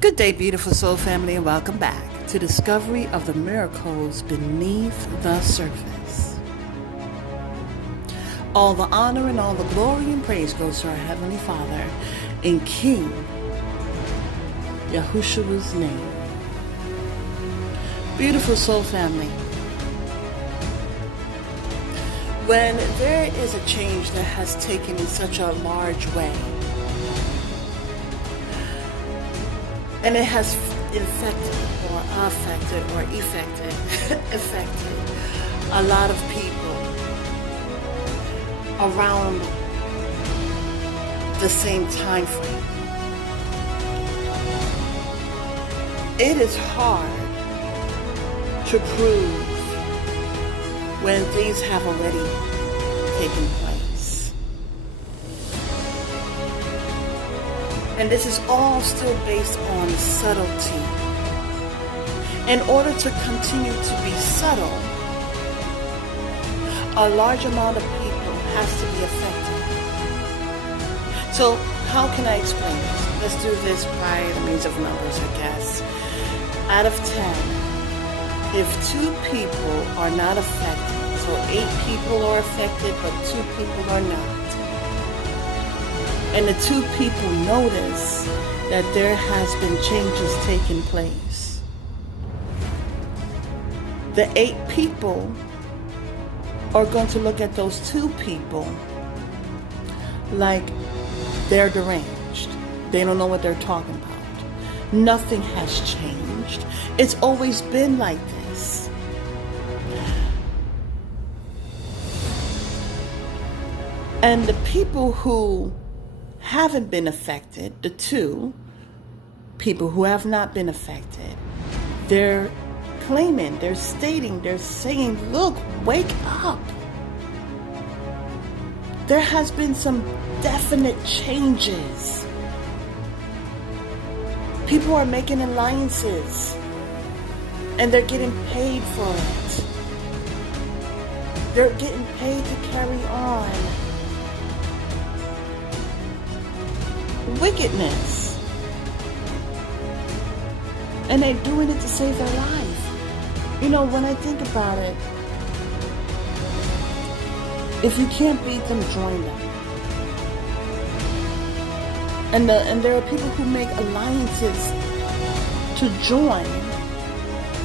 Good day, beautiful soul family, and welcome back to Discovery of the Miracles Beneath the Surface. All the honor and all the glory and praise goes to our Heavenly Father in King Yahushua's name. Beautiful soul family, when there is a change that has taken in such a large way, and it has affected a lot of people around the same time frame. It is hard to prove when things have already taken place. And this is all still based on subtlety. In order to continue to be subtle, a large amount of people has to be affected. So how can I explain this? Let's do this by the means of numbers, I guess. Out of 10, if 2 people are not affected, so 8 people are affected, but 2 people are not, and the 2 people notice that there has been changes taking place, the 8 people are going to look at those 2 people like they're deranged. They don't know what they're talking about. Nothing has changed. It's always been like this. And the people who haven't been affected, the 2 people who have not been affected, they're claiming, they're stating, they're saying, look, wake up. There has been some definite changes. People are making alliances and they're getting paid for it. They're getting paid to carry on wickedness, and they're doing it to save their life. You know, when I think about it, if you can't beat them, join them. And there are people who make alliances to join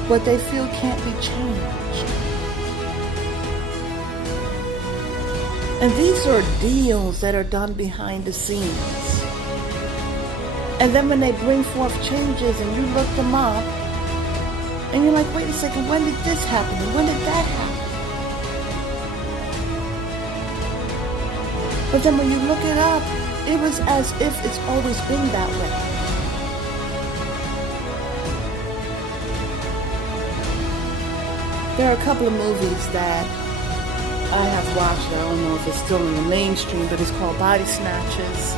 what they feel can't be changed. And these are deals that are done behind the scenes. And then when they bring forth changes and you look them up, and you're like, wait a second, when did this happen? And when did that happen? But then when you look it up, it was as if it's always been that way. There are a couple of movies that I have watched. I don't know if it's still in the mainstream, but it's called Body Snatchers.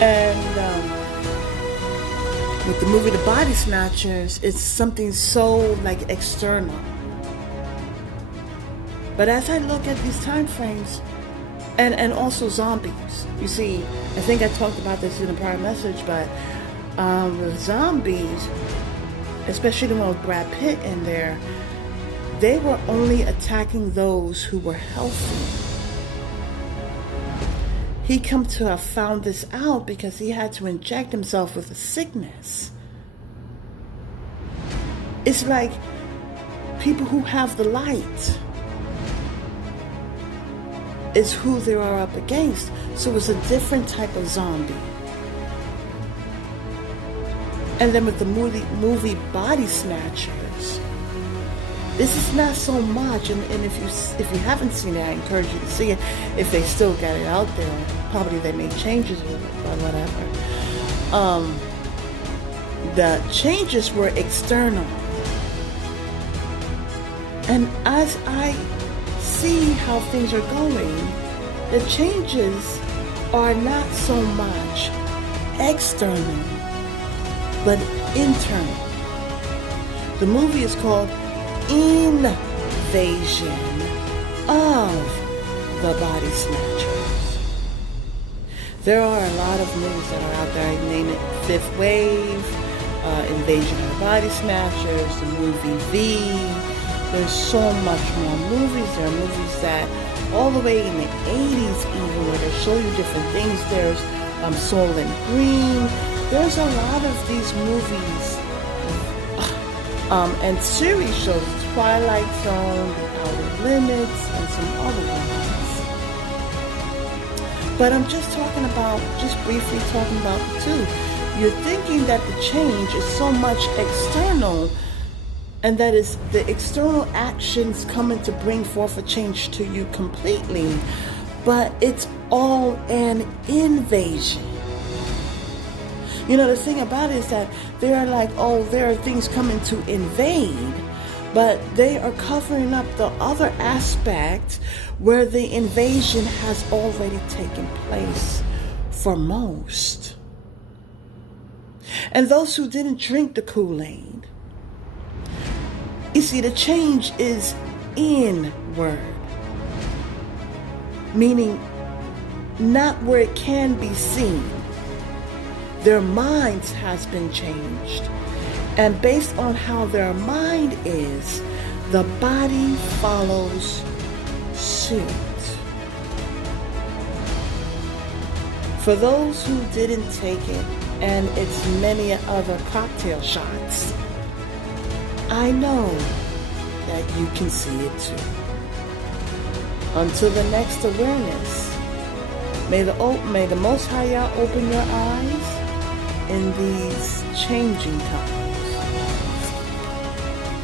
And with the movie The Body Snatchers, it's something so like external. But as I look at these time frames, and also zombies, you see, I think I talked about this in a prior message, but the zombies, especially the one with Brad Pitt in there, they were only attacking those who were healthy. He come to have found this out because he had to inject himself with a sickness. It's like people who have the light is who they are up against. So it's a different type of zombie. And then with the movie Body Snatchers, this is not so much, and if you haven't seen it, I encourage you to see it. If they still got it out there, probably they made changes with it, but whatever. The changes were external. And as I see how things are going, the changes are not so much external, but internal. The movie is called Invasion of the Body Snatchers. There are a lot of movies that are out there. I name it Fifth Wave, Invasion of the Body Snatchers, the movie V. There's so much more movies. There are movies that all the way in the 80s even, where they show you different things. There's Soylent Green. There's a lot of these movies and series shows, Twilight Zone, The Outer Limits, and some other ones. But I'm just briefly talking about the two. You're thinking that the change is so much external, and that is the external actions coming to bring forth a change to you completely, but it's all an invasion. You know, the thing about it is that they're like, oh, there are things coming to invade, but they are covering up the other aspect where the invasion has already taken place for most. And those who didn't drink the Kool-Aid, you see, the change is inward, meaning not where it can be seen. Their minds has been changed. And based on how their mind is, the body follows suit. For those who didn't take it, and it's many other cocktail shots, I know that you can see it too. Until the next awareness, may the Most High Yah open your eyes in these changing times.